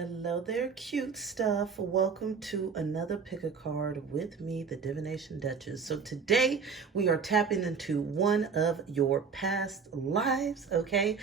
Hello there, cute stuff. Welcome to another pick a card with me, the Divination Duchess. So today we are tapping into one of your past lives, okay?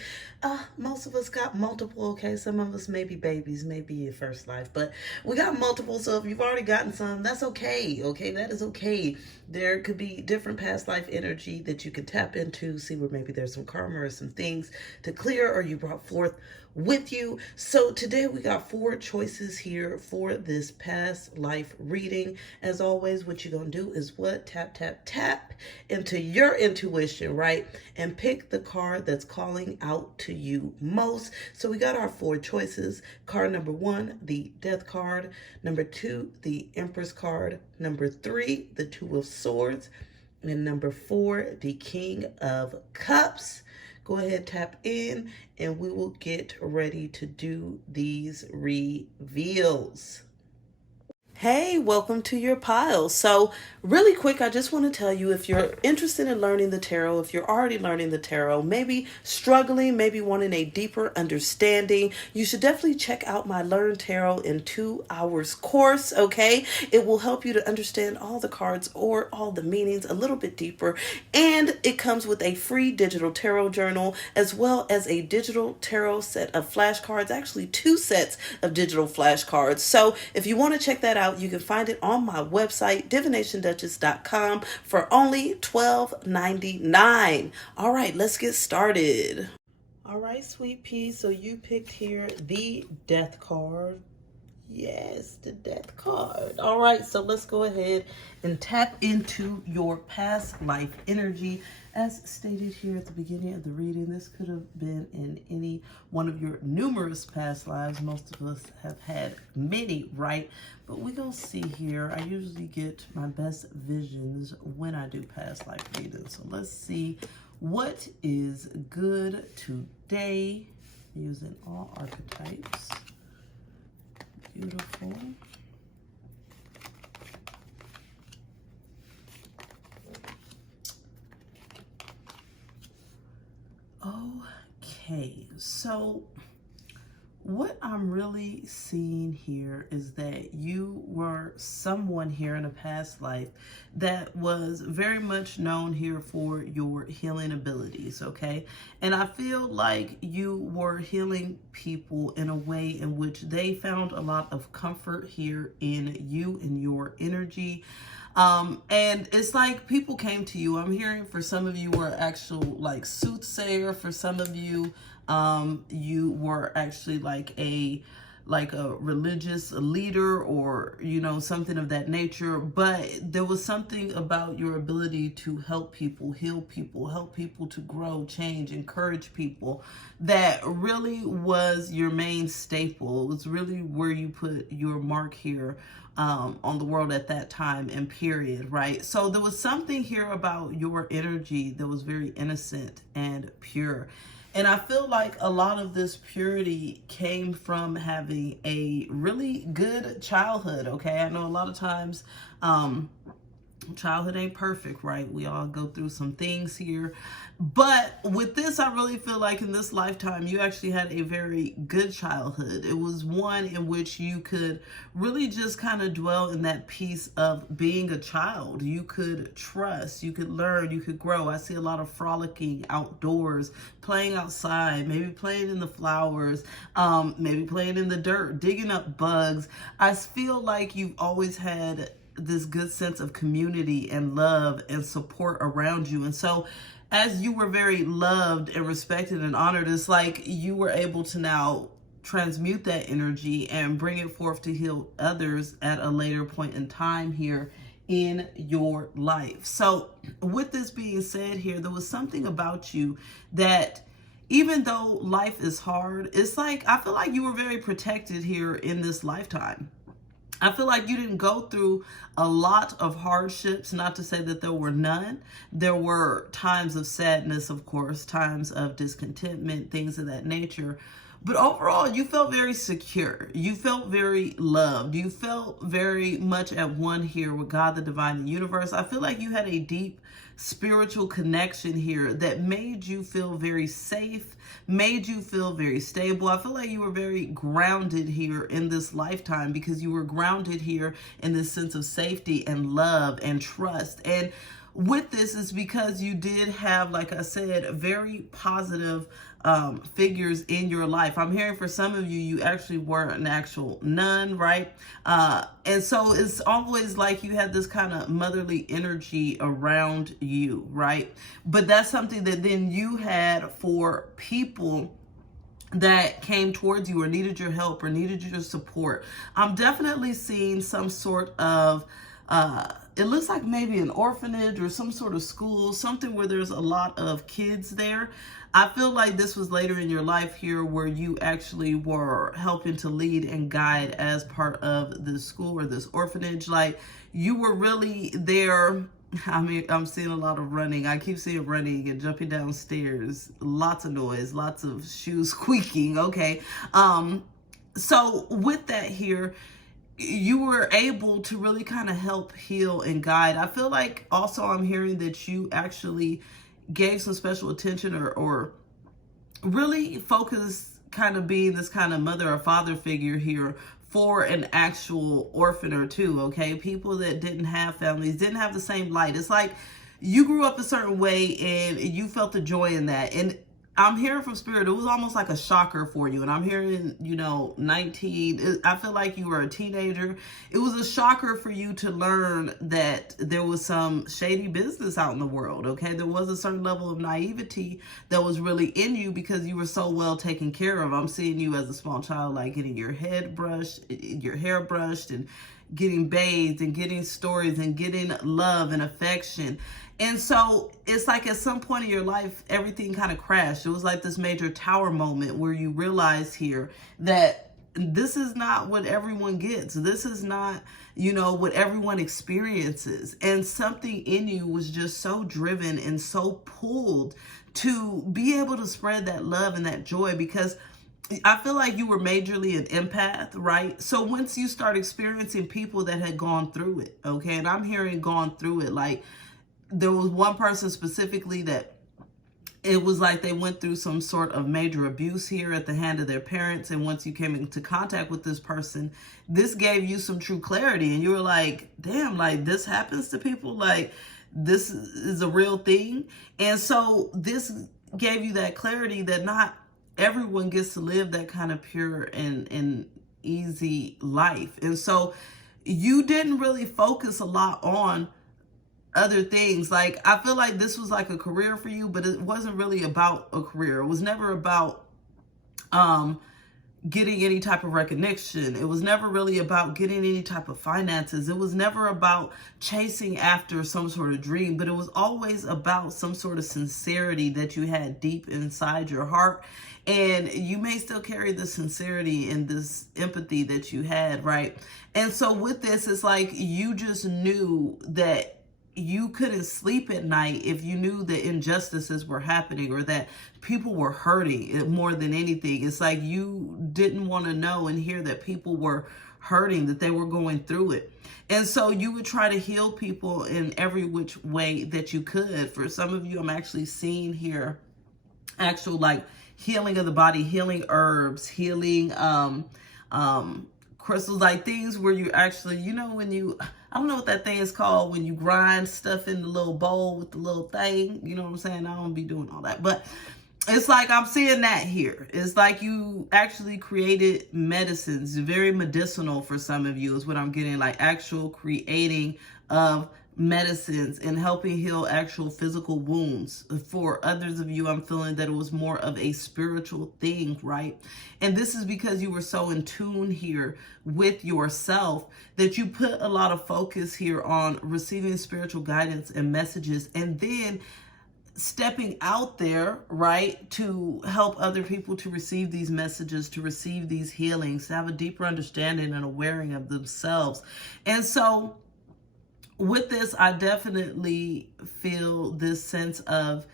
Most of us got multiple, okay? Some of us may be babies, maybe your first life, but we got multiple. So if you've already gotten some, that's okay, okay? That is okay. There could be different past life energy that you can tap into, see where maybe there's some karma or some things to clear or you brought forth with you. So today we got 4 choices here for this past life reading. As always, what you're going to do is what? Tap, tap, tap into your intuition, right? And pick the card that's calling out to you most. So we got our 4 choices. Card number 1, the Death card. Number 2, the Empress card. Number 3, the Two of Swords. And number 4, the King of Cups. Go ahead, tap in, and we will get ready to do these reveals. Hey, welcome to your pile. So really quick, I just want to tell you, if you're interested in learning the tarot, if you're already learning the tarot, maybe struggling, maybe wanting a deeper understanding, you should definitely check out my Learn Tarot in 2 hours course, okay? It will help you to understand all the cards or all the meanings a little bit deeper. And it comes with a free digital tarot journal, as well as a digital tarot set of flashcards, actually 2 sets of digital flashcards. So if you want to check that out, you can find it on my website, divinationduchess.com, for only $12.99. All right, let's get started. All right, sweet pea. So you picked here the Death card. Yes, the Death card. All right, so let's go ahead and tap into your past life energy. As stated here at the beginning of the reading, this could have been in any one of your numerous past lives. Most of us have had many, right? But we're going to see here. I usually get my best visions when I do past life readings. So let's see what is good today using all archetypes. Beautiful. Okay, so what I'm really seeing here is that you were someone here in a past life that was very much known here for your healing abilities, okay? And I feel like you were healing people in a way in which they found a lot of comfort here in you and your energy. And it's like people came to you. I'm hearing for some of you were actual like soothsayer. For some of you, you were actually like a religious leader or, you know, something of that nature. But there was something about your ability to help people, heal people, help people to grow, change, encourage people that really was your main staple. It was really where you put your mark here on the world at that time and period, right? So there was something here about your energy that was very innocent and pure. And I feel like a lot of this purity came from having a really good childhood, okay? I know a lot of times childhood ain't perfect, right? We all go through some things here. But with this, I really feel like in this lifetime, you actually had a very good childhood. It was one in which you could really just kind of dwell in that piece of being a child. You could trust, you could learn, you could grow. I see a lot of frolicking outdoors, playing outside, maybe playing in the flowers, maybe playing in the dirt, digging up bugs. I feel like you've always had this good sense of community and love and support around you. And so as you were very loved and respected and honored, it's like you were able to now transmute that energy and bring it forth to heal others at a later point in time here in your life. So with this being said here, there was something about you that even though life is hard, it's like, I feel like you were very protected here in this lifetime. I feel like you didn't go through a lot of hardships, not to say that there were none. There were times of sadness, of course, times of discontentment, things of that nature. But overall, you felt very secure. You felt very loved. You felt very much at one here with God, the divine, and the universe. I feel like you had a deep spiritual connection here that made you feel very safe, made you feel very stable. I feel like you were very grounded here in this lifetime because you were grounded here in this sense of safety and love and trust. And with this is because you did have, like I said, very positive figures in your life. I'm hearing for some of you, you actually were an actual nun, right? And so it's always like you had this kind of motherly energy around you, right? But that's something that then you had for people that came towards you or needed your help or needed your support. I'm definitely seeing some sort of it looks like maybe an orphanage or some sort of school, something where there's a lot of kids there. I feel like this was later in your life here where you actually were helping to lead and guide as part of this school or this orphanage. Like you were really there. I mean, I'm seeing a lot of running. I keep seeing running and jumping downstairs. Lots of noise, lots of shoes squeaking. Okay. So with that here, you were able to really kind of help heal and guide. I feel like also I'm hearing that you actually gave some special attention or really focused kind of being this kind of mother or father figure here for an actual orphan or two, okay? People that didn't have families, didn't have the same light. It's like you grew up a certain way and you felt the joy in that. And I'm hearing from Spirit, it was almost like a shocker for you. And I'm hearing, 19, I feel like you were a teenager. It was a shocker for you to learn that there was some shady business out in the world, okay? There was a certain level of naivety that was really in you because you were so well taken care of. I'm seeing you as a small child, like getting your head brushed, your hair brushed, and getting bathed and getting stories and getting love and affection. And so it's like at some point in your life, everything kind of crashed. It was like this major tower moment where you realize here that this is not what everyone gets. This is not, what everyone experiences. And something in you was just so driven and so pulled to be able to spread that love and that joy because I feel like you were majorly an empath, right? So once you start experiencing people that had gone through it, okay, and I'm hearing gone through it, like there was one person specifically that it was like they went through some sort of major abuse here at the hand of their parents. And once you came into contact with this person, this gave you some true clarity. And you were like, damn, like this happens to people. Like this is a real thing. And so this gave you that clarity that not everyone gets to live that kind of pure and easy life. And so you didn't really focus a lot on other things. Like I feel like this was like a career for you, but it wasn't really about a career. It was never about getting any type of recognition. It was never really about getting any type of finances. It was never about chasing after some sort of dream, but it was always about some sort of sincerity that you had deep inside your heart. And you may still carry the sincerity and this empathy that you had, right? And so with this, it's like you just knew that you couldn't sleep at night if you knew that injustices were happening or that people were hurting more than anything. It's like you didn't want to know and hear that people were hurting, that they were going through it. And so you would try to heal people in every which way that you could. For some of you, I'm actually seeing here actual like healing of the body, healing herbs, healing crystals, like things where you actually, when you, I don't know what that thing is called, when you grind stuff in the little bowl with the little thing, you know what I'm saying? I don't be doing all that, but it's like I'm seeing that here. It's like you actually created medicines, very medicinal for some of you is what I'm getting, like actual creating of medicines and helping heal actual physical wounds. For others of you, I'm feeling that it was more of a spiritual thing, right? And this is because you were so in tune here with yourself that you put a lot of focus here on receiving spiritual guidance and messages, and then stepping out there, right, to help other people to receive these messages, to receive these healings, to have a deeper understanding and awareness of themselves. And so with this, I definitely feel this sense of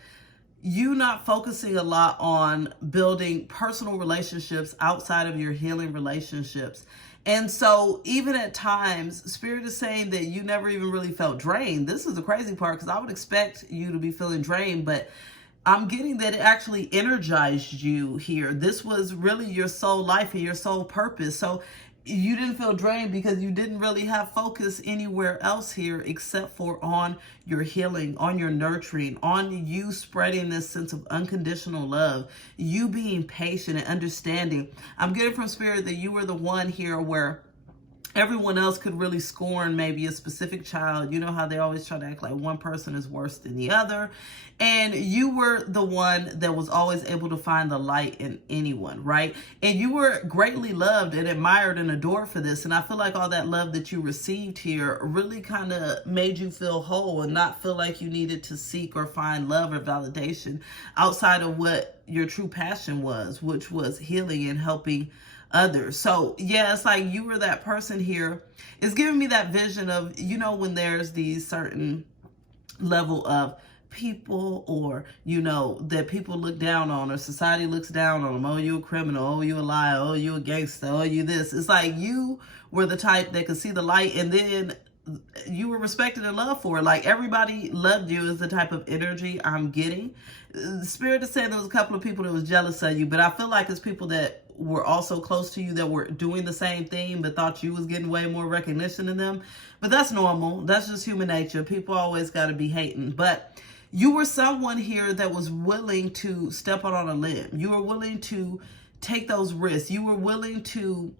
you not focusing a lot on building personal relationships outside of your healing relationships. And so even at times, Spirit is saying that you never even really felt drained. This is the crazy part, because I would expect you to be feeling drained, but I'm getting that it actually energized you here. This was really your soul life and your soul purpose. So you didn't feel drained because you didn't really have focus anywhere else here except for on your healing, on your nurturing, on you spreading this sense of unconditional love, you being patient and understanding. I'm getting from Spirit that you were the one here where everyone else could really scorn maybe a specific child. You know how they always try to act like one person is worse than the other. And you were the one that was always able to find the light in anyone, right? And you were greatly loved and admired and adored for this. And I feel like all that love that you received here really kind of made you feel whole and not feel like you needed to seek or find love or validation outside of what your true passion was, which was healing and helping others. So yeah, it's like you were that person here. It's giving me that vision of, you know, when there's these certain level of people, or, you know, that people look down on, or society looks down on them. Oh, you a criminal. Oh, you a liar. Oh, you a gangster. Oh, you this. It's like you were the type that could see the light, and then you were respected and loved for it. Like everybody loved you is the type of energy I'm getting. The Spirit is saying there was a couple of people that was jealous of you, but I feel like it's people that were also close to you that were doing the same thing but thought you was getting way more recognition than them. But that's normal. That's just human nature. People always got to be hating. But you were someone here that was willing to step out on a limb. You were willing to take those risks. You were willing to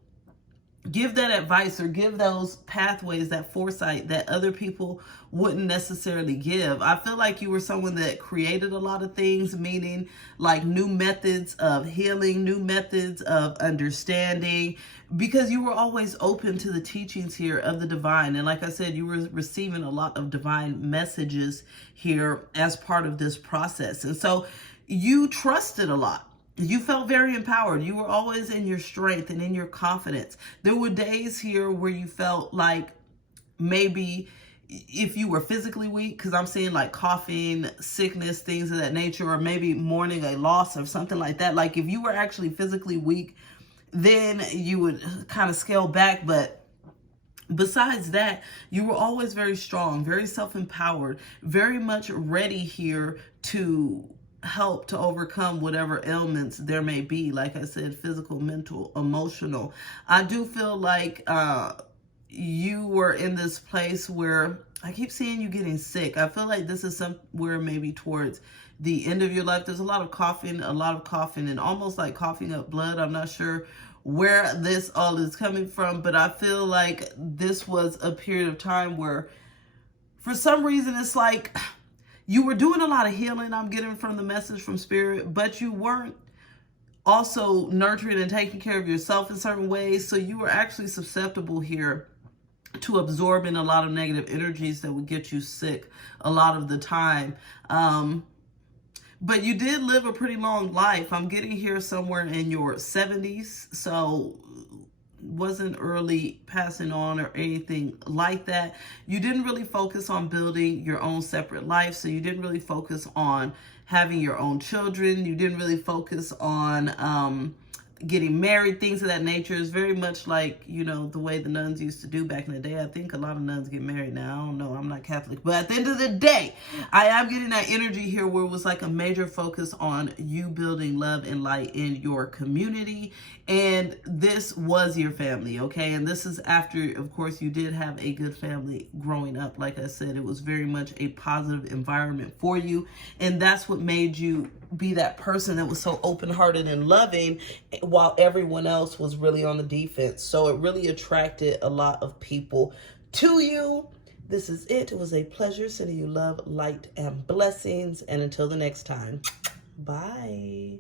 give that advice or give those pathways, that foresight that other people wouldn't necessarily give. I feel like you were someone that created a lot of things, meaning like new methods of healing, new methods of understanding, because you were always open to the teachings here of the divine. And like I said, you were receiving a lot of divine messages here as part of this process. And so you trusted a lot. You felt very empowered. You were always in your strength and in your confidence. There were days here where you felt like maybe if you were physically weak, because I'm seeing like coughing, sickness, things of that nature, or maybe mourning a loss or something like that. Like if you were actually physically weak, then you would kind of scale back. But besides that, you were always very strong, very self-empowered, very much ready here to help to overcome whatever ailments there may be. Like I said, physical, mental, emotional. I do feel like you were in this place where I keep seeing you getting sick. I feel like this is somewhere maybe towards the end of your life. There's a lot of coughing, and almost like coughing up blood. I'm not sure where this all is coming from, but I feel like this was a period of time where for some reason it's like you were doing a lot of healing, I'm getting from the message from Spirit, but you weren't also nurturing and taking care of yourself in certain ways. So you were actually susceptible here to absorbing a lot of negative energies that would get you sick a lot of the time. But you did live a pretty long life. I'm getting here somewhere in your 70s. So wasn't early passing on or anything like that. You didn't really focus on building your own separate life. So you didn't really focus on having your own children. You didn't really focus on getting married, things of that nature. Is very much like, you know, the way the nuns used to do back in the day. I think a lot of nuns get married now. I don't know. I'm not Catholic. But at the end of the day, I am getting that energy here where it was like a major focus on you building love and light in your community. And this was your family, okay? And this is after, of course, you did have a good family growing up. Like I said, it was very much a positive environment for you. And that's what made you be that person that was so open-hearted and loving while everyone else was really on the defense. So it really attracted a lot of people to you. This is it. It was a pleasure sending you love, light, and blessings. And until the next time, bye.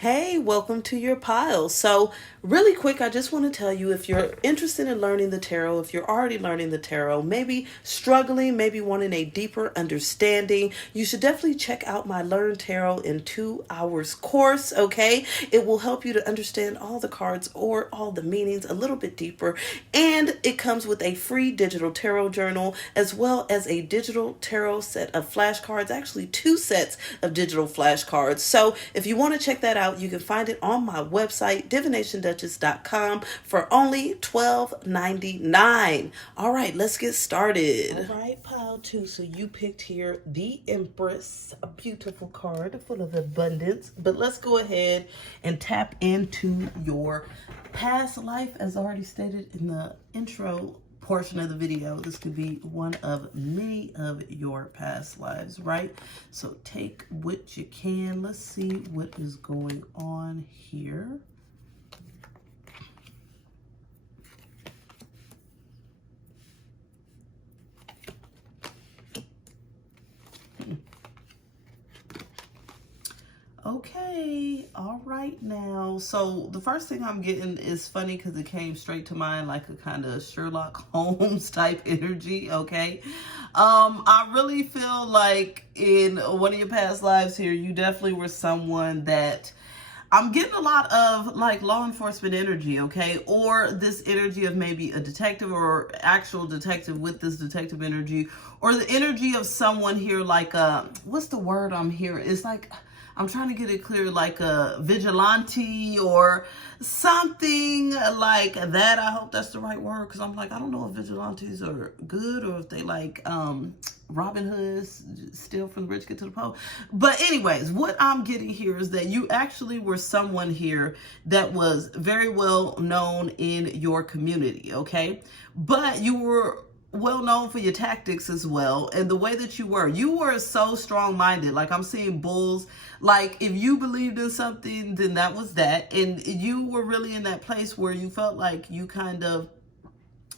Hey, welcome to your pile. So, really quick, I just want to tell you if you're interested in learning the tarot, if you're already learning the tarot, maybe struggling, maybe wanting a deeper understanding, you should definitely check out my Learn Tarot in 2 hours course, okay? It will help you to understand all the cards or all the meanings a little bit deeper. And it comes with a free digital tarot journal as well as a digital tarot set of flashcards, actually 2 sets of digital flashcards. So, if you want to check that out, you can find it on my website, divinationduchess.com, for only $12.99. All right, let's get started. All right, pile 2. So you picked here the Empress, a beautiful card full of abundance. But let's go ahead and tap into your past life, as already stated in the intro portion of the video. This could be one of many of your past lives, right? So take what you can. Let's see what is going on here. Okay, all right now. So the first thing I'm getting is funny because it came straight to mind like a kind of Sherlock Holmes type energy, okay? I really feel like in one of your past lives here, you definitely were someone that I'm getting a lot of like law enforcement energy, okay? Or this energy of maybe a detective or actual detective with this detective energy, or the energy of someone here like what's the word I'm hearing? It's like, I'm trying to get it clear, like a vigilante or something like that. I hope that's the right word, because I'm like, I don't know if vigilantes are good or if they like Robin Hood's steal from the rich, get to the poor. But anyways, what I'm getting here is that you actually were someone here that was very well known in your community, okay? But you were well known for your tactics as well, and the way that you were so strong-minded. Like, I'm seeing bulls. Like, if you believed in something, then that was that, and you were really in that place where you felt like you kind of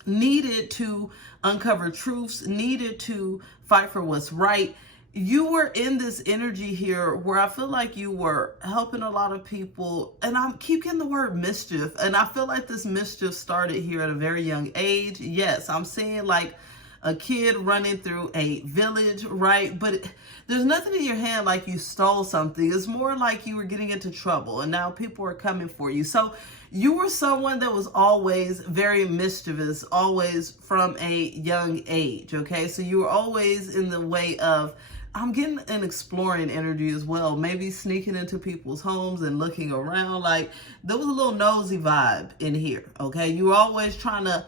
needed to uncover truths, needed to fight for what's right. You were in this energy here where I feel like you were helping a lot of people, and I keep getting the word mischief, and I feel like this mischief started here at a very young age. Yes, I'm seeing like a kid running through a village, right? But there's nothing in your hand like you stole something. It's more like you were getting into trouble and now people are coming for you. So you were someone that was always very mischievous, always from a young age, okay? So you were always in the way of, I'm getting an exploring energy as well. Maybe sneaking into people's homes and looking around. Like, there was a little nosy vibe in here, okay? You were always trying to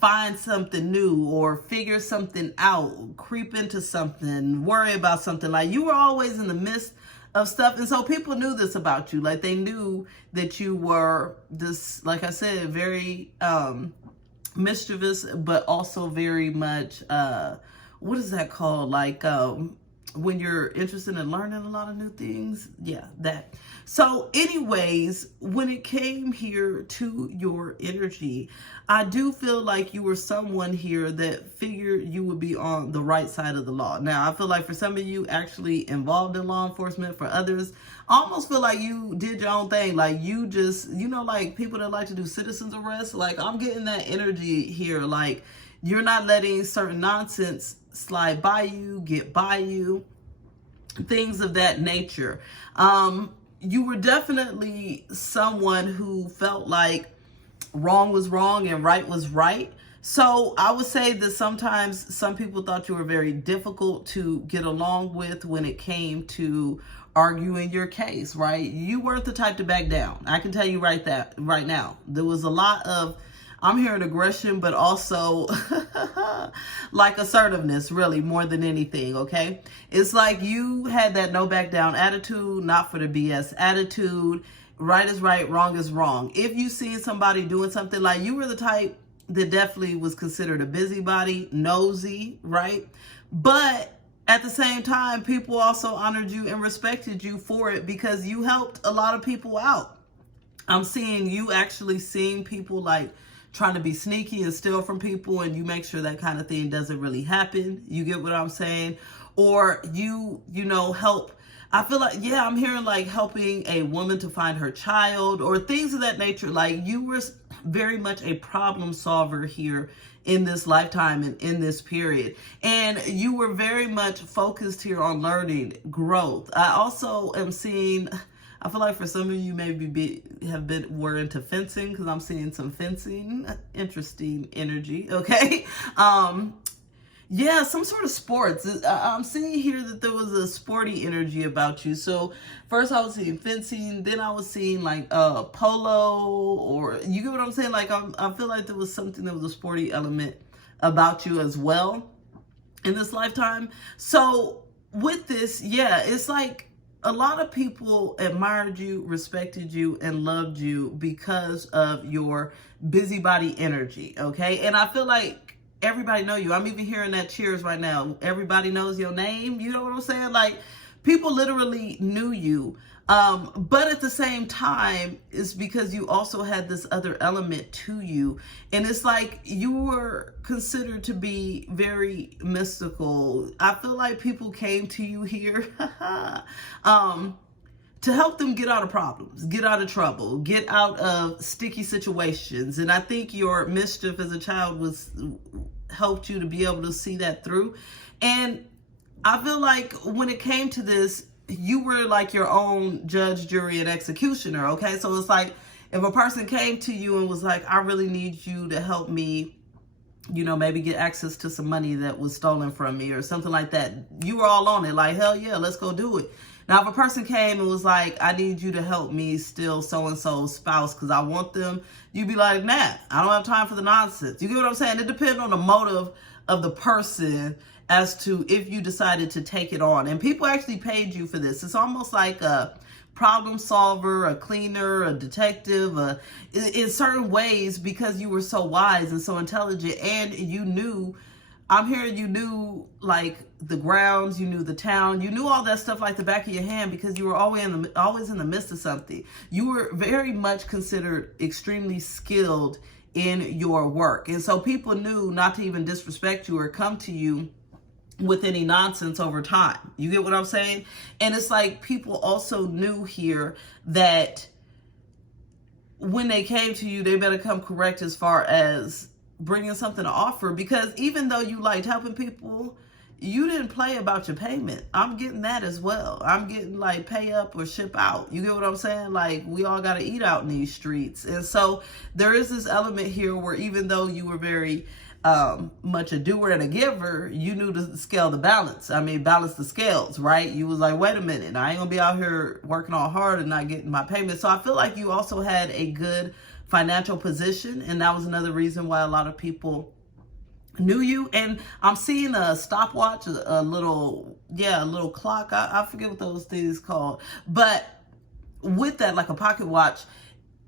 find something new or figure something out, creep into something, worry about something. Like, you were always in the midst of stuff. And so people knew this about you. Like, they knew that you were this, like I said, very mischievous, but also very much, what is that called? Like, when you're interested in learning a lot of new things. Yeah, that. So anyways, when it came here to your energy, I do feel like you were someone here that figured you would be on the right side of the law. Now, I feel like for some of you actually involved in law enforcement, for others, I almost feel like you did your own thing. Like, you just, you know, like people that like to do citizens arrests, like I'm getting that energy here. Like, you're not letting certain nonsense slide by you, get by you, things of that nature. You were definitely someone who felt like wrong was wrong and right was right. So I would say that sometimes some people thought you were very difficult to get along with when it came to arguing your case, right? You weren't the type to back down. I can tell you right now. There was a lot of, I'm hearing aggression, but also like assertiveness, really, more than anything, okay? It's like you had that no back down attitude, not for the BS attitude. Right is right, wrong is wrong. If you seen somebody doing something, like you were the type that definitely was considered a busybody, nosy, right? But at the same time, people also honored you and respected you for it because you helped a lot of people out. I'm seeing you actually seeing people like trying to be sneaky and steal from people, and you make sure that kind of thing doesn't really happen. You get what I'm saying? Or you know, help I feel like, yeah, I'm hearing like helping a woman to find her child or things of that nature. Like you were very much a problem solver here in this lifetime and in this period. And you were very much focused here on learning, growth. I also am seeing, I feel like for some of you maybe were into fencing, because I'm seeing some fencing, interesting energy, okay? Yeah, some sort of sports. I'm seeing here that there was a sporty energy about you. So first I was seeing fencing, then I was seeing like polo, or you get what I'm saying? Like I feel like there was something that was a sporty element about you as well in this lifetime. So with this, yeah, it's like a lot of people admired you, respected you, and loved you because of your busybody energy, okay? And I feel like everybody know you. I'm even hearing that cheers right now. Everybody knows your name. You know what I'm saying? Like, people literally knew you. But at the same time, it's because you also had this other element to you. And it's like you were considered to be very mystical. I feel like people came to you here to help them get out of problems, get out of trouble, get out of sticky situations. And I think your mischief as a child helped you to be able to see that through. And I feel like when it came to this, you were like your own judge, jury, and executioner, okay? So it's like if a person came to you and was like, I really need you to help me, you know, maybe get access to some money that was stolen from me or something like that, you were all on it, like, hell yeah, let's go do it. Now, if a person came and was like, I need you to help me steal so-and-so's spouse because I want them, you'd be like, nah, I don't have time for the nonsense. You get what I'm saying? It depends on the motive of the person as to if you decided to take it on. And people actually paid you for this. It's almost like a problem solver, a cleaner, a detective, in certain ways, because you were so wise and so intelligent, and you knew, I'm hearing you knew like the grounds, you knew the town, you knew all that stuff like the back of your hand, because you were always in the midst of something. You were very much considered extremely skilled in your work. And so people knew not to even disrespect you or come to you with any nonsense over time. You get what I'm saying? And it's like people also knew here that when they came to you, they better come correct as far as bringing something to offer, because even though you liked helping people, you didn't play about your payment. I'm getting that as well. I'm getting like pay up or ship out. You get what I'm saying? Like, we all got to eat out in these streets. And so there is this element here where even though you were very much a doer and a giver, you knew to scale the balance. I mean, balance the scales, right? You was like, wait a minute, I ain't gonna be out here working all hard and not getting my payment. So I feel like you also had a good financial position, and that was another reason why a lot of people knew you. And I'm seeing a stopwatch, a little clock. I forget what those things called, but with that, like a pocket watch,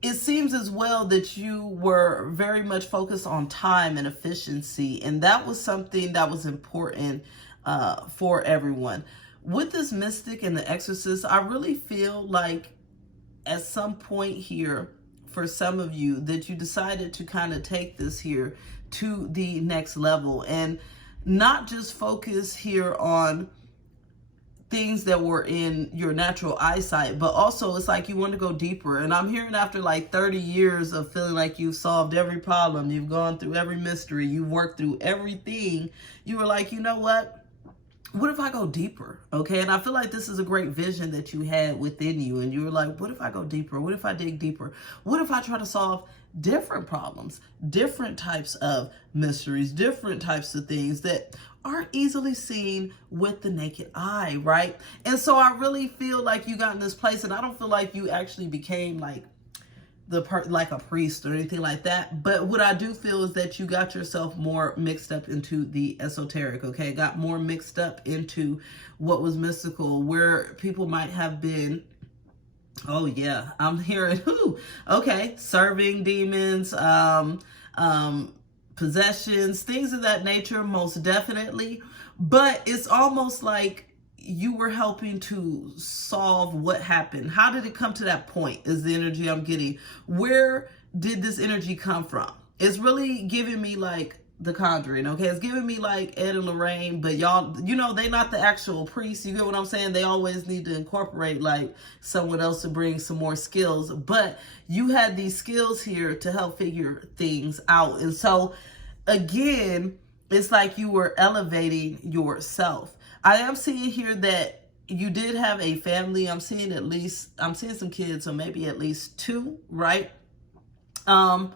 it seems as well that you were very much focused on time and efficiency, and that was something that was important for everyone. With this mystic and the exorcist, I really feel like at some point here, for some of you, that you decided to kind of take this here to the next level and not just focus here on things that were in your natural eyesight, but also it's like you want to go deeper. And I'm hearing after like 30 years of feeling like you've solved every problem, you've gone through every mystery, you've worked through everything, you were like, you know what if I go deeper? Okay. And I feel like this is a great vision that you had within you. And you were like, what if I go deeper? What if I dig deeper? What if I try to solve different problems, different types of mysteries, different types of things that aren't easily seen with the naked eye, right? And so I really feel like you got in this place, and I don't feel like you actually became like like a priest or anything like that. But what I do feel is that you got yourself more mixed up into the esoteric, okay? Got more mixed up into what was mystical, where people might have been, oh yeah, I'm hearing, okay, serving demons, possessions, things of that nature, most definitely. But it's almost like you were helping to solve what happened. How did it come to that point is the energy I'm getting. Where did this energy come from? It's really giving me like The Conjuring, okay? It's giving me like Ed and Lorraine, but y'all, you know, they not the actual priests. You get what I'm saying? They always need to incorporate like someone else to bring some more skills. But you had these skills here to help figure things out. And so, again, it's like you were elevating yourself. I am seeing here that you did have a family. I'm seeing some kids, so maybe at least two, right? I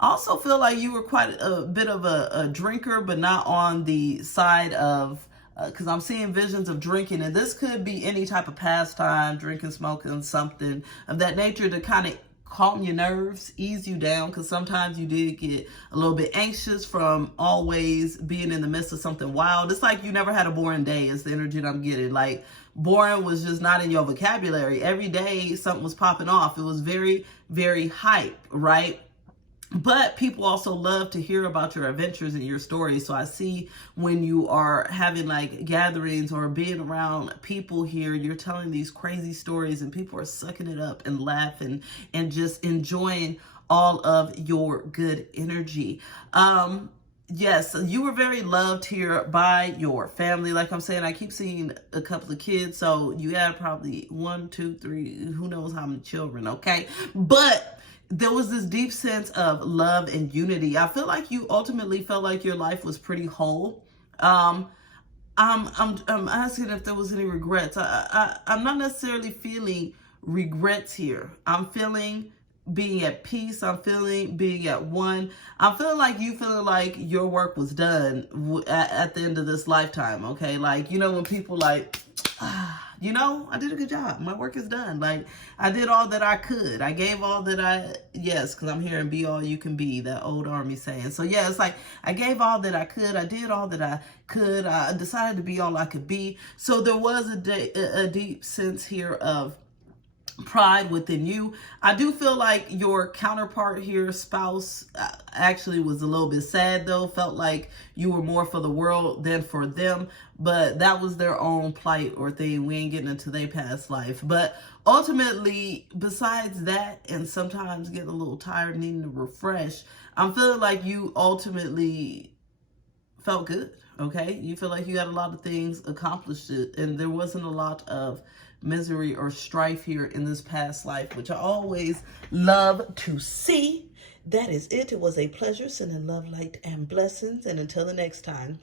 also feel like you were quite a bit of a drinker, but not on the side of, because I'm seeing visions of drinking, and this could be any type of pastime, drinking, smoking, something of that nature to kind of calm your nerves, ease you down, because sometimes you did get a little bit anxious from always being in the midst of something wild. It's like you never had a boring day is the energy that I'm getting. Like, boring was just not in your vocabulary. Every day something was popping off. It was very, very hype, right? But people also love to hear about your adventures and your stories. So I see when you are having like gatherings or being around people here, you're telling these crazy stories and people are sucking it up and laughing and just enjoying all of your good energy. Yes, you were very loved here by your family. Like I'm saying, I keep seeing a couple of kids. So you had probably 1, 2, 3, who knows how many children, okay? But there was this deep sense of love and unity. I feel like you ultimately felt like your life was pretty whole. I'm asking if there was any regrets. I'm not necessarily feeling regrets here. I'm feeling being at peace. I'm feeling being at one. I'm feeling like you feeling like your work was done at the end of this lifetime. Okay, like, you know, when people like, you know, I did a good job. My work is done. Like, I did all that I could. I gave all that yes, because I'm hearing be all you can be, that old army saying. So yeah, it's like, I gave all that I could. I did all that I could. I decided to be all I could be. So there was a deep sense here of pride within you. I do feel like your counterpart here, spouse, actually was a little bit sad though. Felt like you were more for the world than for them, but that was their own plight or thing. We ain't getting into their past life. But ultimately, besides that, and sometimes getting a little tired, needing to refresh, I'm feeling like you ultimately felt good. Okay, you feel like you got a lot of things accomplished, and there wasn't a lot of misery or strife here in this past life, which I always love to see. That is it. It was a pleasure. Sending love, light, and blessings. And until the next time,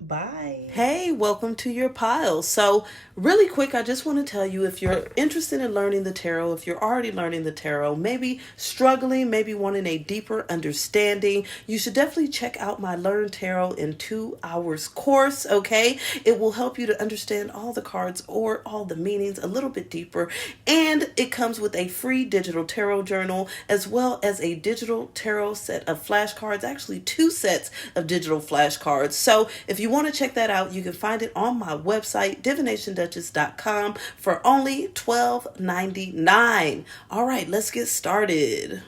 bye. Hey, welcome to your pile. So really quick, I just want to tell you, if you're interested in learning the tarot, if you're already learning the tarot, maybe struggling, maybe wanting a deeper understanding, you should definitely check out my Learn Tarot in 2 hours course, okay? It will help you to understand all the cards or all the meanings a little bit deeper. And it comes with a free digital tarot journal, as well as a digital tarot set of flashcards, actually 2 sets of digital flashcards. So if you want to check that out, you can find it on my website, divinationduchess.com, for only $12.99. All right, let's get started.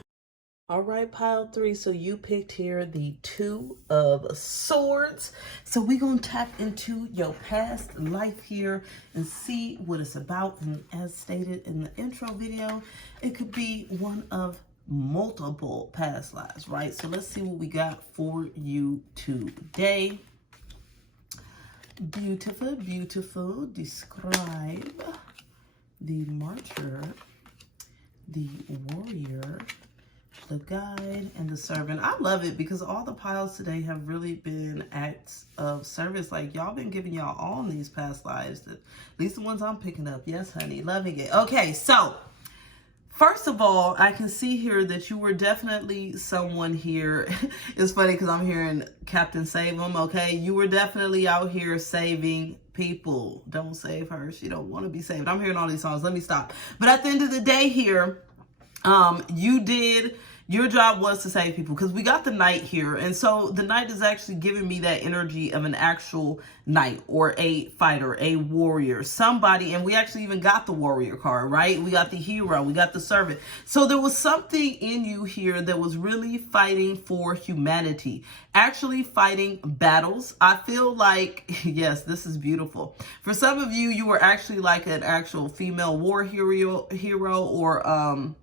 All right, pile 3. So you picked here the 2 of Swords. So we're going to tap into your past life here and see what it's about. And as stated in the intro video, it could be one of multiple past lives, right? So let's see what we got for you today. Beautiful, beautiful. Describe the martyr, the warrior, the guide, and the servant. I love it because all the piles today have really been acts of service. Like, y'all been giving y'all all in these past lives, at least the ones I'm picking up. Yes, honey, loving it. Okay, so first of all, I can see here that you were definitely someone here. It's funny because I'm hearing Captain Save 'em, okay? You were definitely out here saving people. Don't save her. She don't want to be saved. I'm hearing all these songs. Let me stop. But at the end of the day here, your job was to save people, because we got the knight here. And so the knight is actually giving me that energy of an actual knight or a fighter, a warrior, somebody. And we actually even got the warrior card, right? We got the hero, we got the servant. So there was something in you here that was really fighting for humanity, actually fighting battles. I feel like, yes, this is beautiful. For some of you, you were actually like an actual female war hero or,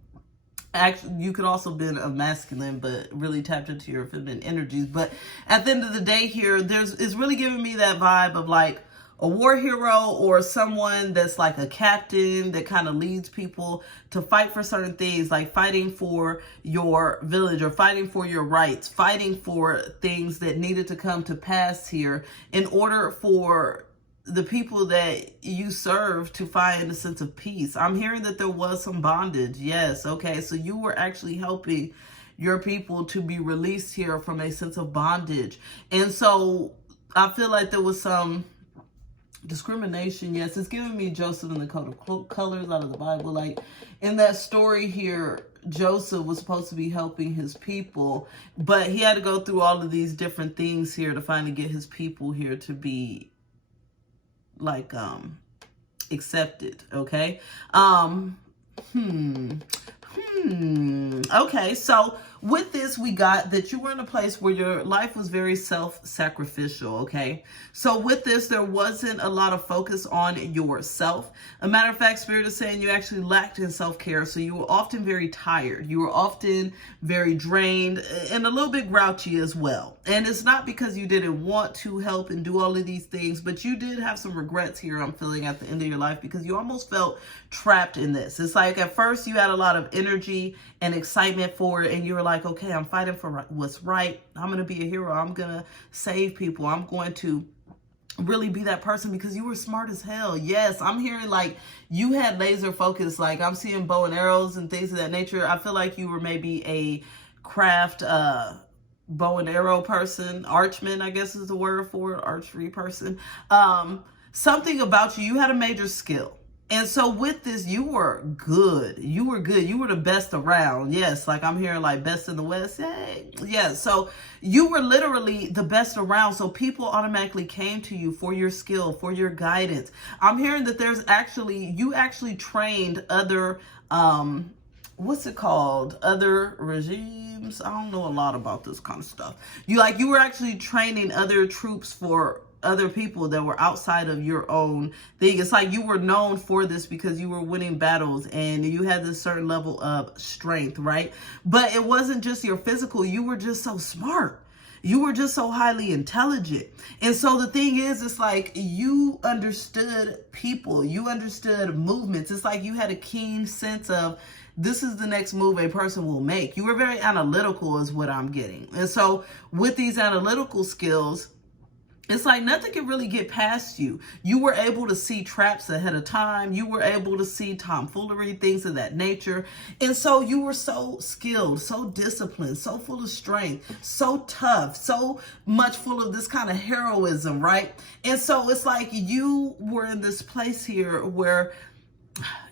actually, you could also have been a masculine, but really tapped into your feminine energies. But at the end of the day here, it's really giving me that vibe of like a war hero or someone that's like a captain that kind of leads people to fight for certain things, like fighting for your village or fighting for your rights, fighting for things that needed to come to pass here in order for the people that you serve to find a sense of peace. I'm hearing that there was some bondage. Yes. Okay. So you were actually helping your people to be released here from a sense of bondage. And so I feel like there was some discrimination. Yes, it's giving me Joseph in the coat of colors out of the Bible. Like in that story here, Joseph was supposed to be helping his people, but he had to go through all of these different things here to finally get his people here to be like accepted. Okay. Okay, so with this, we got that you were in a place where your life was very self-sacrificial, okay? So with this, there wasn't a lot of focus on yourself. A matter of fact, Spirit is saying you actually lacked in self-care, so you were often very tired. You were often very drained and a little bit grouchy as well. And it's not because you didn't want to help and do all of these things, but you did have some regrets here, I'm feeling, at the end of your life, because you almost felt trapped in this. It's like at first you had a lot of energy and excitement for it, and you were like, okay, I'm fighting for what's right. I'm going to be a hero. I'm going to save people. I'm going to really be that person, because you were smart as hell. Yes, I'm hearing like you had laser focus. Like I'm seeing bow and arrows and things of that nature. I feel like you were maybe a craft bow and arrow person, archman, I guess is the word for it, archery person. Something about you, you had a major skill. And so with this, you were good. You were good. You were the best around. Yes, like I'm hearing like best in the West. Hey. Yeah, so you were literally the best around. So people automatically came to you for your skill, for your guidance. I'm hearing that you actually trained other, what's it called? Other regimes. I don't know a lot about this kind of stuff. You were actually training other troops for other people that were outside of your own thing. It's like you were known for this because you were winning battles and you had this certain level of strength, right? But it wasn't just your physical. You were just so smart. You were just so highly intelligent. And so the thing is, it's like you understood people. You understood movements. It's like you had a keen sense of, this is the next move a person will make. You were very analytical is what I'm getting. And so with these analytical skills, it's like nothing can really get past you. You were able to see traps ahead of time. You were able to see tomfoolery, things of that nature. And so you were so skilled, so disciplined, so full of strength, so tough, so much full of this kind of heroism, right? And so it's like you were in this place here where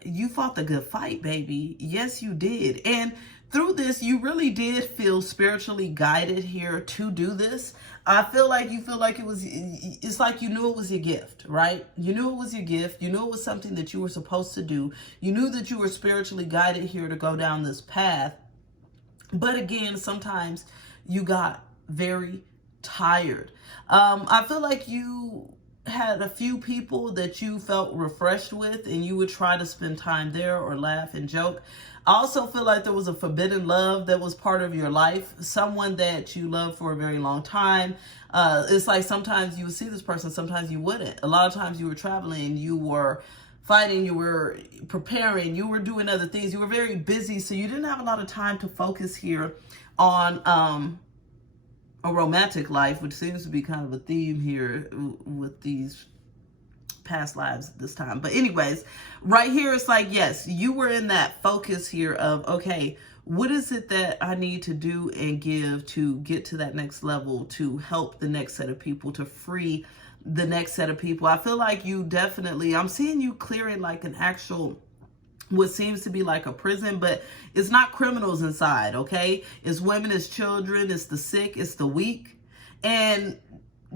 you fought the good fight, baby. Yes, you did. And through this, you really did feel spiritually guided here to do this. I feel like it's like you knew it was your gift, right? You knew it was your gift. You knew it was something that you were supposed to do. You knew that you were spiritually guided here to go down this path. But again, sometimes you got very tired. I feel like you had a few people that you felt refreshed with and you would try to spend time there or laugh and joke. I also feel like there was a forbidden love that was part of your life, someone that you loved for a very long time. It's like sometimes you would see this person, sometimes you wouldn't. A lot of times you were traveling, you were fighting, you were preparing, you were doing other things. You were very busy, so you didn't have a lot of time to focus here on a romantic life, which seems to be kind of a theme here with these past lives this time. But anyways, right here, it's like, yes, you were in that focus here of, okay, what is it that I need to do and give to get to that next level, to help the next set of people, to free the next set of people? I feel like you definitely, I'm seeing you clearing like an actual, what seems to be like a prison, but it's not criminals inside, okay? It's women, it's children, it's the sick, it's the weak. And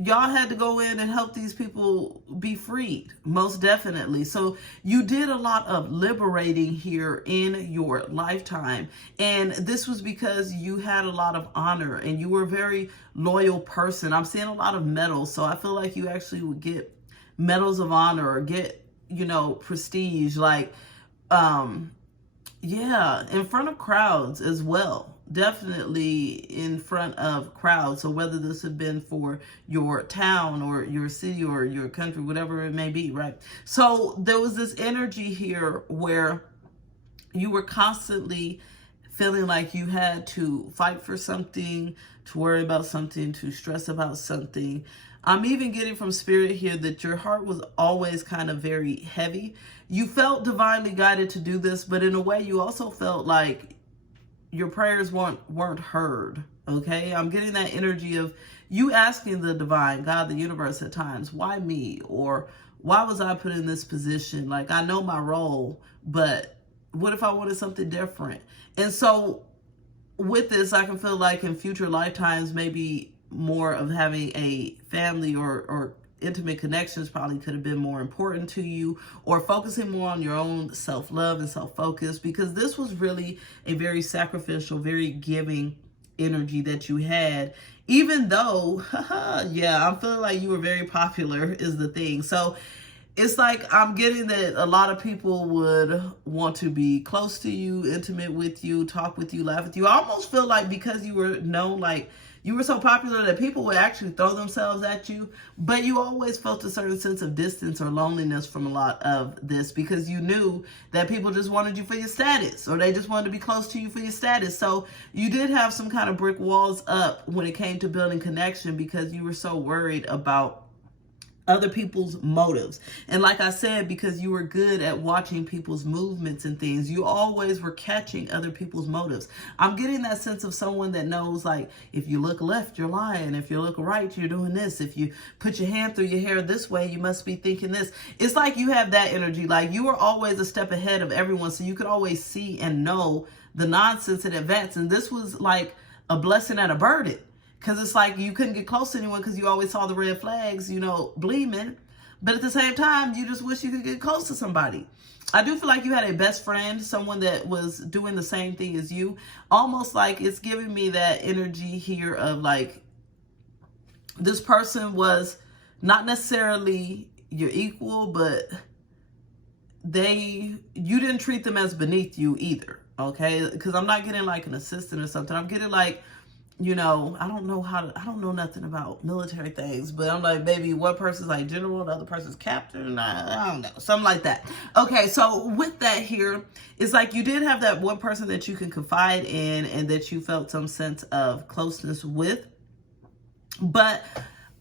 y'all had to go in and help these people be freed, most definitely. So you did a lot of liberating here in your lifetime. And this was because you had a lot of honor and you were a very loyal person. I'm seeing a lot of medals. So I feel like you actually would get medals of honor or get, prestige, like, Yeah, in front of crowds as well. Definitely in front of crowds. So whether this had been for your town or your city or your country, whatever it may be, right? So there was this energy here where you were constantly feeling like you had to fight for something, to worry about something, to stress about something. I'm even getting from spirit here that your heart was always kind of very heavy. You felt divinely guided to do this, but in a way you also felt like your prayers weren't heard. Okay? I'm getting that energy of you asking the divine, God, the universe at times, why me? Or why was I put in this position? Like, I know my role, but what if I wanted something different? And so with this, I can feel like in future lifetimes, maybe more of having a family or intimate connections probably could have been more important to you, or focusing more on your own self-love and self-focus, because this was really a very sacrificial, very giving energy that you had, even though, yeah, I'm feeling like you were very popular is the thing. So it's like I'm getting that a lot of people would want to be close to you, intimate with you, talk with you, laugh with you. I almost feel like because you were known, like you were so popular that people would actually throw themselves at you, but you always felt a certain sense of distance or loneliness from a lot of this, because you knew that people just wanted you for your status, or they just wanted to be close to you for your status. So you did have some kind of brick walls up when it came to building connection, because you were so worried about other people's motives. And like I said, because you were good at watching people's movements and things, you always were catching other people's motives. I'm getting that sense of someone that knows, like, if you look left, you're lying. If you look right, you're doing this. If you put your hand through your hair this way, you must be thinking this. It's like you have that energy. Like you were always a step ahead of everyone, so you could always see and know the nonsense in advance. And this was like a blessing and a burden. Because it's like you couldn't get close to anyone because you always saw the red flags, gleaming. But at the same time, you just wish you could get close to somebody. I do feel like you had a best friend, someone that was doing the same thing as you. Almost like it's giving me that energy here of like this person was not necessarily your equal, but you didn't treat them as beneath you either. Okay? Because I'm not getting like an assistant or something. I'm getting like, I don't know nothing about military things, but I'm like, maybe one person's like general, the other person's captain. I don't know, something like that. Okay, so with that here, it's like you did have that one person that you can confide in and that you felt some sense of closeness with. But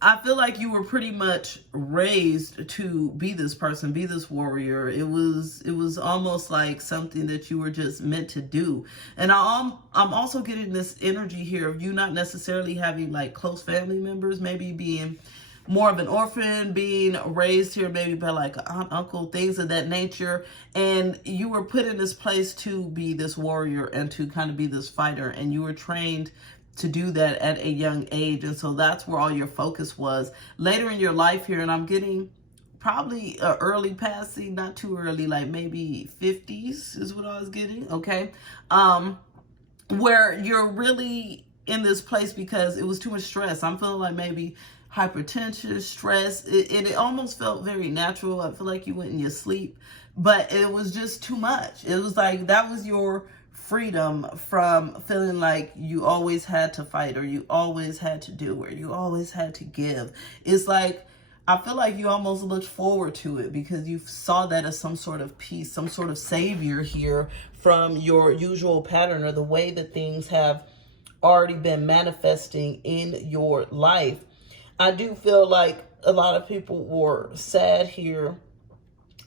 I feel like you were pretty much raised to be this person, be this warrior. It was almost like something that you were just meant to do. And I'm also getting this energy here of you not necessarily having like close family members, maybe being more of an orphan, being raised here maybe by like an aunt, uncle, things of that nature. And you were put in this place to be this warrior and to kind of be this fighter. And you were trained to do that at a young age. And so that's where all your focus was. Later in your life here, and I'm getting probably early passing, not too early, like maybe 50s is what I was getting, okay? Where you're really in this place because it was too much stress. I'm feeling like maybe hypertension, stress, and it almost felt very natural. I feel like you went in your sleep, but it was just too much. It was like that was your freedom from feeling like you always had to fight, or you always had to do, or you always had to give. It's like I feel like you almost looked forward to it because you saw that as some sort of peace, some sort of savior here from your usual pattern or the way that things have already been manifesting in your life. I do feel like a lot of people were sad here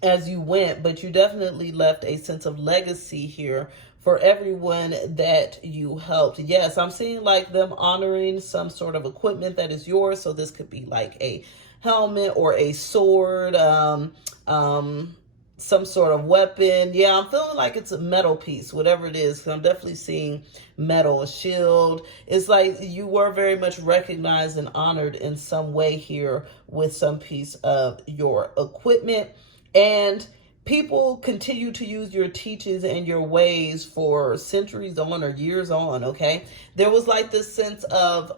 as you went, but you definitely left a sense of legacy here for everyone that you helped. Yes, I'm seeing like them honoring some sort of equipment that is yours. So this could be like a helmet or a sword, some sort of weapon. Yeah, I'm feeling like it's a metal piece, whatever it is. 'Cause I'm definitely seeing metal, a shield. It's like you were very much recognized and honored in some way here with some piece of your equipment. And people continue to use your teachings and your ways for centuries on or years on, okay? There was like this sense of,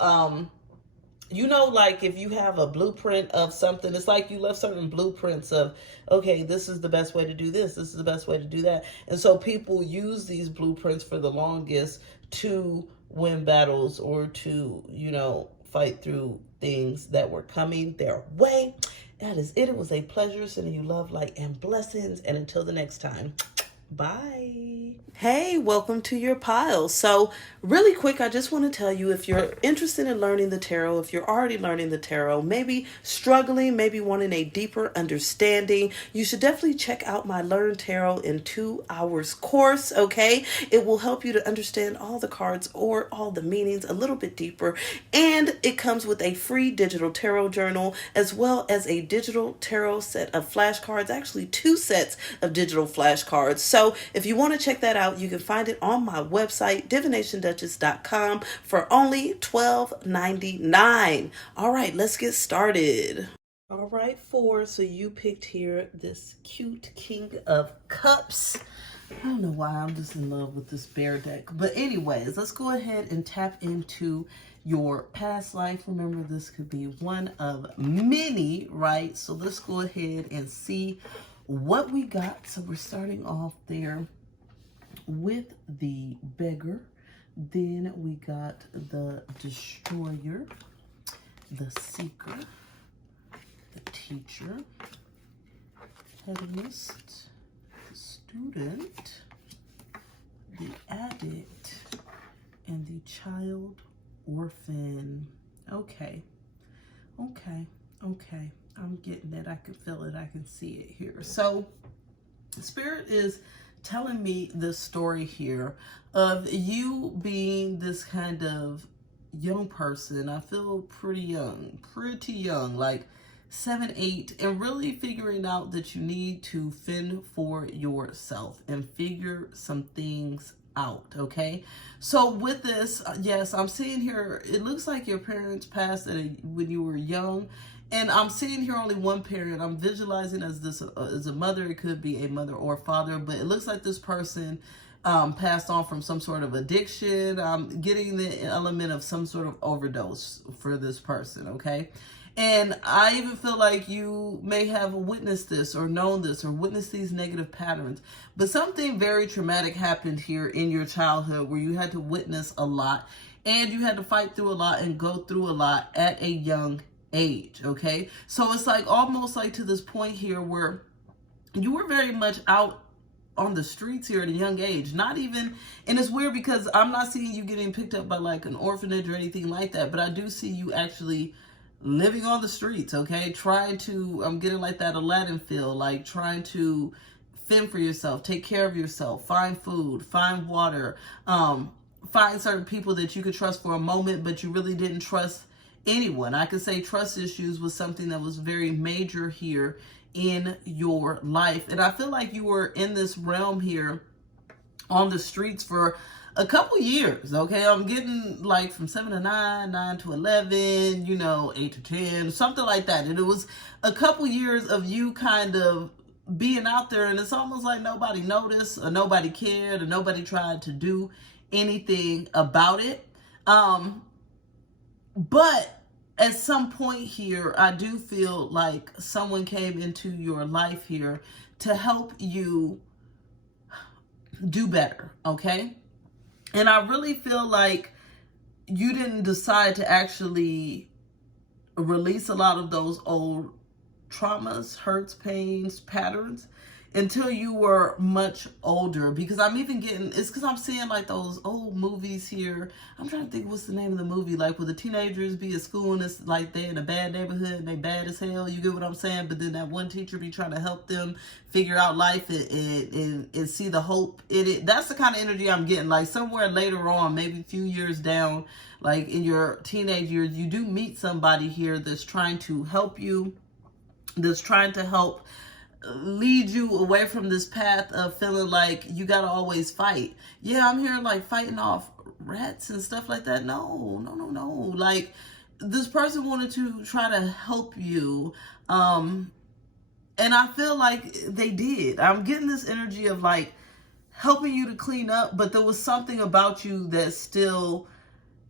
you know, like if you have a blueprint of something, it's like you left certain blueprints of, okay, this is the best way to do this is the best way to do that. And so people use these blueprints for the longest to win battles or to, you know, fight through things that were coming their way. That is it. It was a pleasure sending you love, light, and blessings. And until the next time, bye. Hey, welcome to your pile. So really quick, I just want to tell you, if you're interested in learning the tarot, if you're already learning the tarot, maybe struggling, maybe wanting a deeper understanding, you should definitely check out my Learn Tarot in 2 hours course, okay? It will help you to understand all the cards or all the meanings a little bit deeper. And it comes with a free digital tarot journal as well as a digital tarot set of flashcards, actually 2 sets of digital flashcards. So if you want to check that out, you can find it on my website, divinationduchess.com, for only $12.99. All right, let's get started. All right, 4. So you picked here this cute King of Cups. I don't know why I'm just in love with this bear deck. But anyways, let's go ahead and tap into your past life. Remember, this could be one of many, right? So let's go ahead and see what we got. So we're starting off there with the Beggar. Then we got the Destroyer, the Seeker, the Teacher, Hedonist, the Student, the Addict, and the Child Orphan. Okay. I'm getting it. I can feel it. I can see it here. So Spirit is telling me this story here of you being this kind of young person. I feel pretty young, like 7, 8, and really figuring out that you need to fend for yourself and figure some things out, okay? So with this, yes, I'm seeing here, it looks like your parents passed when you were young. And I'm seeing here only one parent. I'm visualizing as a mother. It could be a mother or father, but it looks like this person passed on from some sort of addiction. I'm getting the element of some sort of overdose for this person, okay? And I even feel like you may have witnessed this or known this or witnessed these negative patterns. But something very traumatic happened here in your childhood where you had to witness a lot and you had to fight through a lot and go through a lot at a young age, okay? So it's like almost like to this point here where you were very much out on the streets here at a young age. Not even, and it's weird because I'm not seeing you getting picked up by like an orphanage or anything like that, but I do see you actually living on the streets, okay? Trying to, I'm getting like that Aladdin feel, like trying to fend for yourself, take care of yourself, find food, find water, find certain people that you could trust for a moment, but you really didn't trust anyone. I could say trust issues was something that was very major here in your life. And I feel like you were in this realm here on the streets for a couple years, okay? I'm getting like from 7 to 9, 9 to 11, you know, 8 to 10, something like that. And it was a couple years of you kind of being out there, and it's almost like nobody noticed or nobody cared or nobody tried to do anything about it. But at some point here, I do feel like someone came into your life here to help you do better, okay? And I really feel like you didn't decide to actually release a lot of those old traumas, hurts, pains, patterns until you were much older. Because I'm even getting, it's because I'm seeing like those old movies here. I'm trying to think what's the name of the movie, like where the teenagers be at school and it's like they're in a bad neighborhood and they bad as hell, you get what I'm saying? But then that one teacher be trying to help them figure out life and see the hope in it. That's the kind of energy I'm getting. Like somewhere later on, maybe a few years down, like in your teenage years, you do meet somebody here that's trying to help you, that's trying to help lead you away from this path of feeling like you gotta always fight. Yeah, I'm here like fighting off rats and stuff like that. No. Like this person wanted to try to help you. And I feel like they did. I'm getting this energy of like helping you to clean up, but there was something about you that still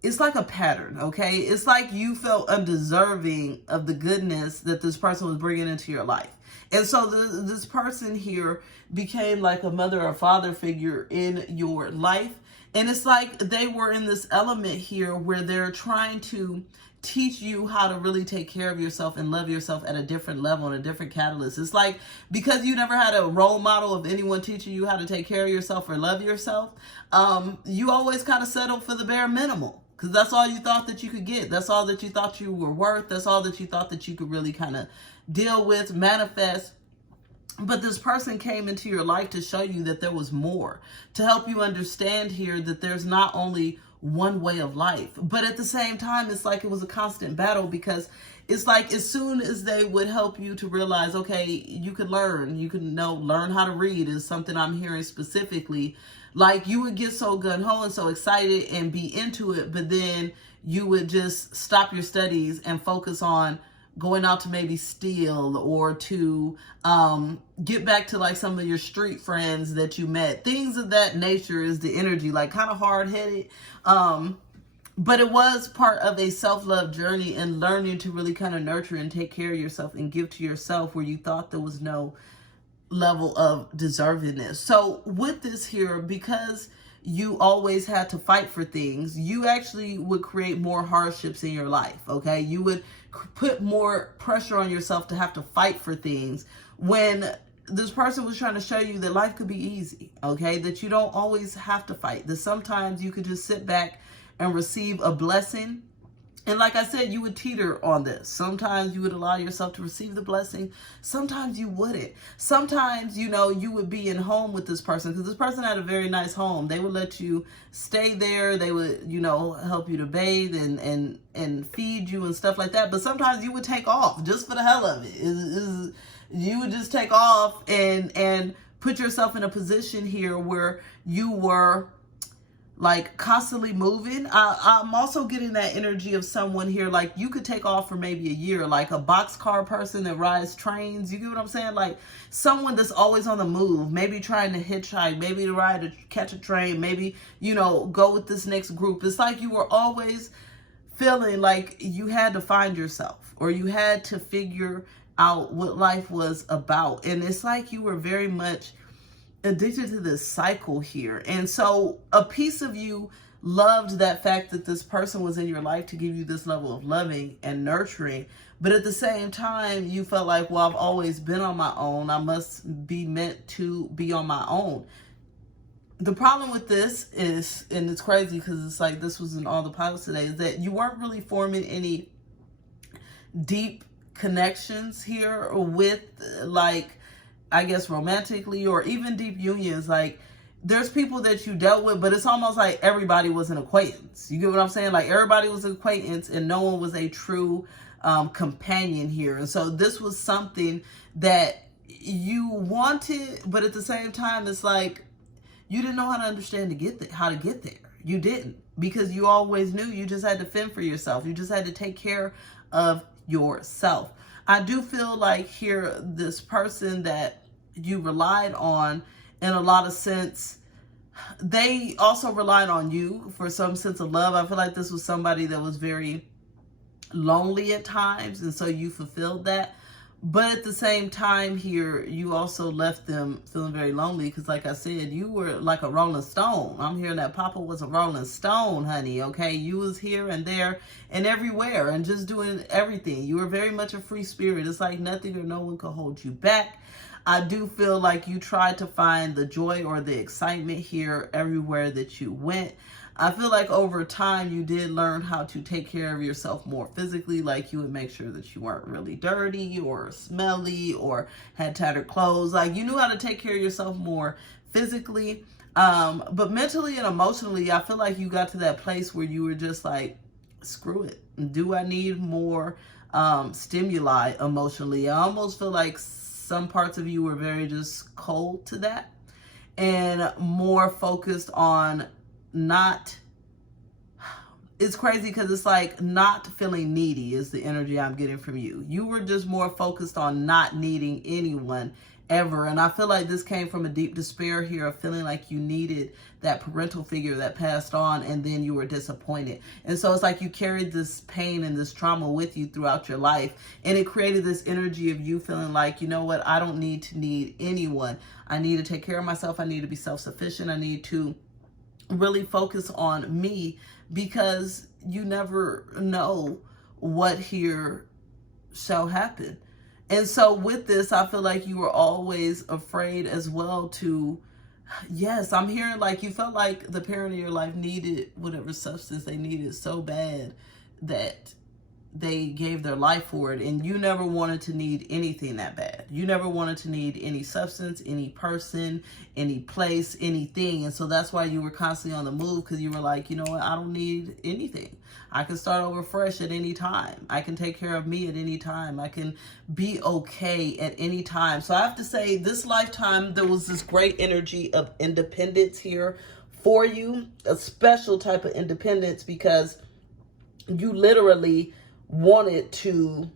it's like a pattern, okay? It's like you felt undeserving of the goodness that this person was bringing into your life. And so this person here became like a mother or father figure in your life. And it's like they were in this element here where they're trying to teach you how to really take care of yourself and love yourself at a different level and a different catalyst. It's like because you never had a role model of anyone teaching you how to take care of yourself or love yourself, you always kind of settle for the bare minimum. Because that's all you thought that you could get. That's all that you thought you were worth. That's all that you thought that you could really kind of deal with, manifest. But this person came into your life to show you that there was more, to help you understand here that there's not only one way of life, but at the same time, it's like it was a constant battle, because it's like as soon as they would help you to realize, okay, you could learn, you can learn how to read is something I'm hearing specifically. Like you would get so gung-ho and so excited and be into it, but then you would just stop your studies and focus on going out to maybe steal or to get back to like some of your street friends that you met. Things of that nature is the energy, like kind of hard-headed. But it was part of a self-love journey and learning to really kind of nurture and take care of yourself and give to yourself where you thought there was no level of deservingness. So with this here, because you always had to fight for things, you actually would create more hardships in your life, okay? You would put more pressure on yourself to have to fight for things when this person was trying to show you that life could be easy, okay? That you don't always have to fight, that sometimes you could just sit back and receive a blessing. And like I said, you would teeter on this. Sometimes you would allow yourself to receive the blessing. Sometimes you wouldn't. Sometimes, you would be in home with this person because this person had a very nice home. They would let you stay there. They would, help you to bathe and feed you and stuff like that. But sometimes you would take off just for the hell of it. You would just take off and put yourself in a position here where you were like constantly moving. I'm also getting that energy of someone here, like you could take off for maybe a year, like a boxcar person that rides trains. You get what I'm saying? Like someone that's always on the move, maybe trying to hitchhike, maybe to catch a train, maybe, go with this next group. It's like you were always feeling like you had to find yourself or you had to figure out what life was about. And it's like you were very much addicted to this cycle here. And so a piece of you loved that fact that this person was in your life to give you this level of loving and nurturing. But at the same time, you felt like, well, I've always been on my own. I must be meant to be on my own. The problem with this is, and it's crazy because it's like this was in all the pilots today, is that you weren't really forming any deep connections here with, like, I guess romantically or even deep unions. Like there's people that you dealt with, but it's almost like everybody was an acquaintance. You get what I'm saying? Like everybody was an acquaintance and no one was a true companion here. And so this was something that you wanted, but at the same time, it's like you didn't know how to understand how to get there. You didn't, because you always knew you just had to fend for yourself. You just had to take care of yourself. I do feel like here, this person that you relied on in a lot of sense, they also relied on you for some sense of love. I feel like this was somebody that was very lonely at times, and so you fulfilled that. But at the same time here, you also left them feeling very lonely because, like I said, you were like a rolling stone. I'm hearing that Papa was a rolling stone, honey, okay? You was here and there and everywhere and just doing everything. You were very much a free spirit. It's like nothing or no one could hold you back. I do feel like you tried to find the joy or the excitement here everywhere that you went. I feel like over time you did learn how to take care of yourself more physically. Like you would make sure that you weren't really dirty or smelly or had tattered clothes. Like you knew how to take care of yourself more physically. But mentally and emotionally, I feel like you got to that place where you were just like, screw it. Do I need more stimuli emotionally? I almost feel like some parts of you were very just cold to that and more focused on it's crazy because it's like not feeling needy is the energy I'm getting from you. You were just more focused on not needing anyone ever. And I feel like this came from a deep despair here of feeling like you needed that parental figure that passed on, and then you were disappointed. And so it's like you carried this pain and this trauma with you throughout your life, and it created this energy of you feeling like, you know what, I don't need anyone. I need to take care of myself. I need to be self-sufficient. I need to really focus on me, because you never know what here shall happen. And so with this, I feel like you were always afraid as well to, yes, I'm hearing like you felt like the parent of your life needed whatever substance they needed so bad that they gave their life for it, and you never wanted to need anything that bad. You never wanted to need any substance, any person, any place, anything. And so that's why you were constantly on the move, because you were like, you know what, I don't need anything. I can start over fresh at any time. I can take care of me at any time. I can be okay at any time. So I have to say, this lifetime, there was this great energy of independence here for you, a special type of independence, because you literally wanted to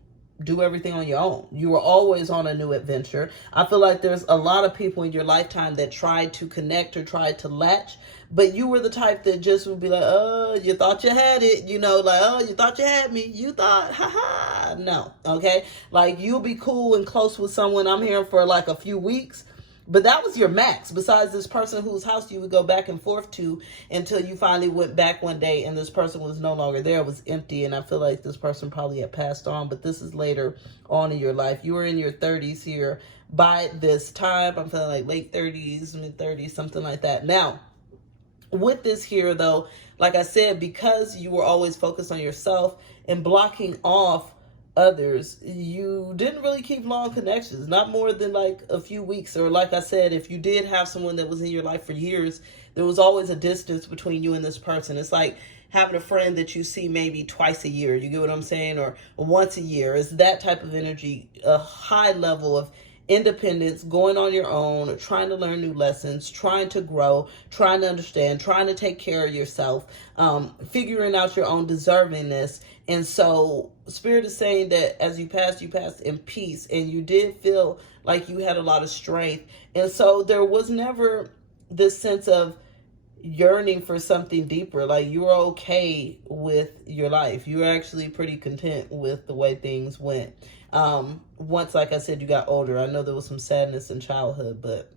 do everything on your own. You were always on a new adventure. I feel like there's a lot of people in your lifetime that tried to connect or tried to latch, but you were the type that just would be like, oh, you thought you had it, you know, like, oh, you thought you had me. You thought, haha, no, okay? Like, you'll be cool and close with someone, I'm here for like a few weeks, but that was your max, besides this person whose house you would go back and forth to until you finally went back one day and this person was no longer there, it was empty. And I feel like this person probably had passed on, but this is later on in your life. You were in your 30s here by this time. I'm feeling like late 30s, mid 30s, something like that. Now, with this here though, like I said, because you were always focused on yourself and blocking off others, you didn't really keep long connections, not more than like a few weeks. Or like I said, if you did have someone that was in your life for years, there was always a distance between you and this person. It's like having a friend that you see maybe twice a year, you get what I'm saying, or once a year. It's that type of energy, a high level of independence, going on your own, trying to learn new lessons, trying to grow, trying to understand, trying to take care of yourself, figuring out your own deservingness. And so Spirit is saying that as you passed in peace, and you did feel like you had a lot of strength. And so there was never this sense of yearning for something deeper. Like, you were okay with your life. You were actually pretty content with the way things went. Once, like I said, you got older, I know there was some sadness in childhood, but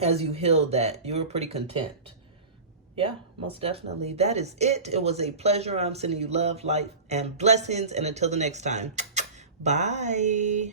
as you healed that, you were pretty content. Yeah, most definitely. That is it. It was a pleasure. I'm sending you love, light, and blessings. And until the next time, bye.